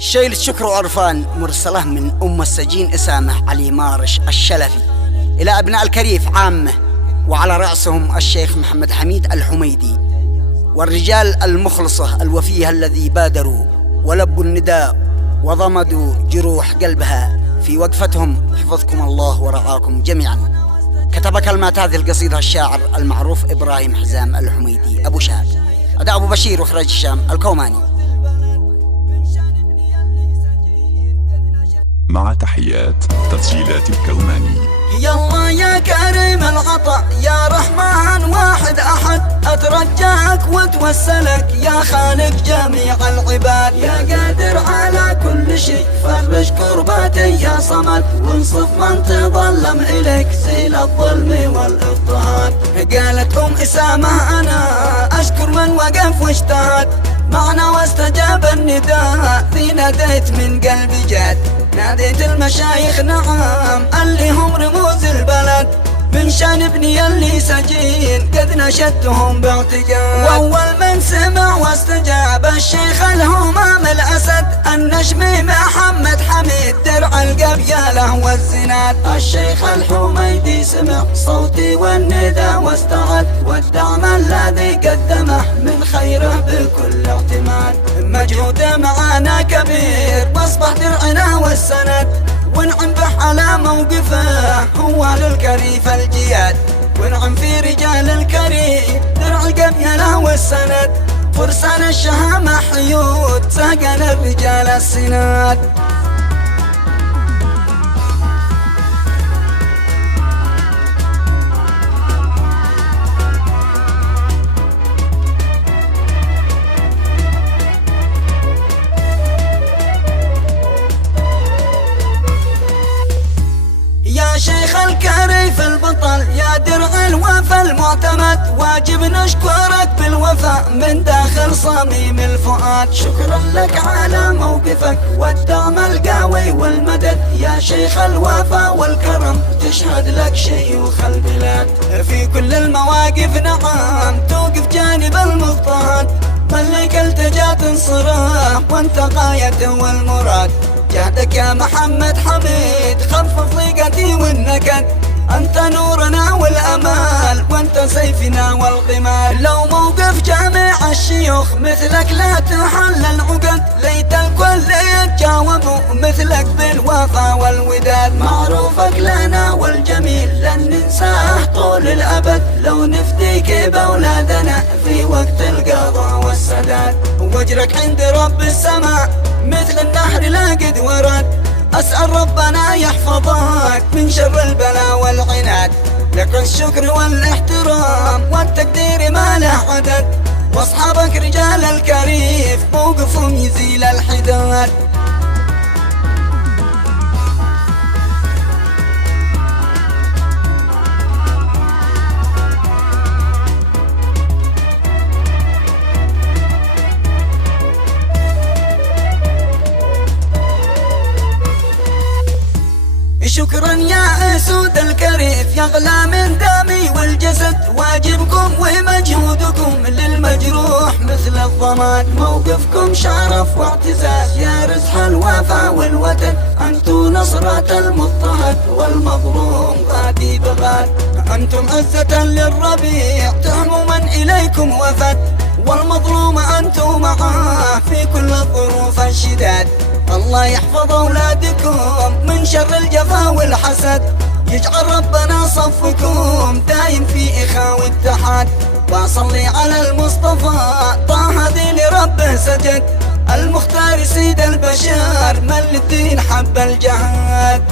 شيل الشكر وعرفان مرسله من أم السجين إسامة علي مارش الشلفي إلى أبناء الكريف عامة، وعلى رأسهم الشيخ محمد حميد الحميدي والرجال المخلصة الوفية الذي بادروا ولبوا النداء وضمدوا جروح قلبها في وقفتهم. حفظكم الله ورعاكم جميعا. كتب كلمات هذه القصيدة الشاعر المعروف إبراهيم حزام الحميدي أبو شهاب، أداء أبو بشير وإخراج الشام الكوماني. مع تحيات تسجيلات الكوماني. يلا يا كريم العطاء يا رحمن واحد أحد، أترجاك وتوسلك يا خالق جميع العباد، يا قادر على كل شيء فرج كرباتي يا صمد، وانصف من تظلم إليك زيل الظلم والاضطهاد. قالت إسامة أنا أشكر من وقف واجتهد معنا واستجاب النداء، في ناديت من قلبي جاد، ناديت المشايخ نعم اللي هم رموز البلد، من شان ابني اللي سجين قد نشدتهم باعتقاد. واول من سمع واستجاب الشيخ الهمام الاسد، النجمي محمد حميد درع القبيله والزناد. الشيخ الحميدي سمع صوتي والندى واستعد، والدعم الذي قدمه من خيره بكل اعتماد. مجهوده معانا كبير واصبح درعنا والسند، ونعم به على موقفه هو للكريف الجياد، ونعم في رجال الكريم درع القبيله والسند، فرسان الشهامه حيود ساقن الرجال السناد. يا شيخ الكريف البطل يا درع الوفا المعتمد، واجب نشكرك بالوفاء من داخل صميم الفؤاد. شكرا لك على موقفك والدعم القوي والمدد، يا شيخ الوفا والكرم تشهد لك شيوخ البلاد. في كل المواقف نعم توقف جانب المضطهد، من لك التجا تنصره وانت غايته والمراد. جهدك يا محمد حميد خفف ضيقتي والنكد، أنت نورنا والأمال وأنت سيفنا والغمال. لو موقف جامع الشيوخ مثلك لا تحل العقد، ليت الكل يتجاوبوا مثلك بالوفا والوداد. معروفك لنا والجميل لن ننساه طول الأبد، لو نفديك بأولادنا في وقت القضاء والسداد. وجرك عند رب السماء مثل النهر لا قد ورد، أسأل ربنا يحفظك من شر البلاء والعناد. لك الشكر والاحترام والتقدير ما له عدد، واصحابك رجال الكريف موقفهم يزيل الحداد. شكرا يا اسود الكريف يغلى من دمي والجسد، واجبكم ومجهودكم للمجروح مثل الضمان. موقفكم شرف واعتزاز يا رزح الوفا والوتد، انتم نصرة المضطهد والمظلوم غادي بغاد. انتم عزة للربيع تهم من اليكم وفد، والمظلوم انتم معاه في كل الظروف الشداد. الله يحفظ أولادكم من شر الجفا والحسد، يجعل ربنا صفكم دايم في إخاء واتحاد. وصلي على المصطفى طه ذي لربه سجد، المختار سيد البشر من للدين حب الجهاد.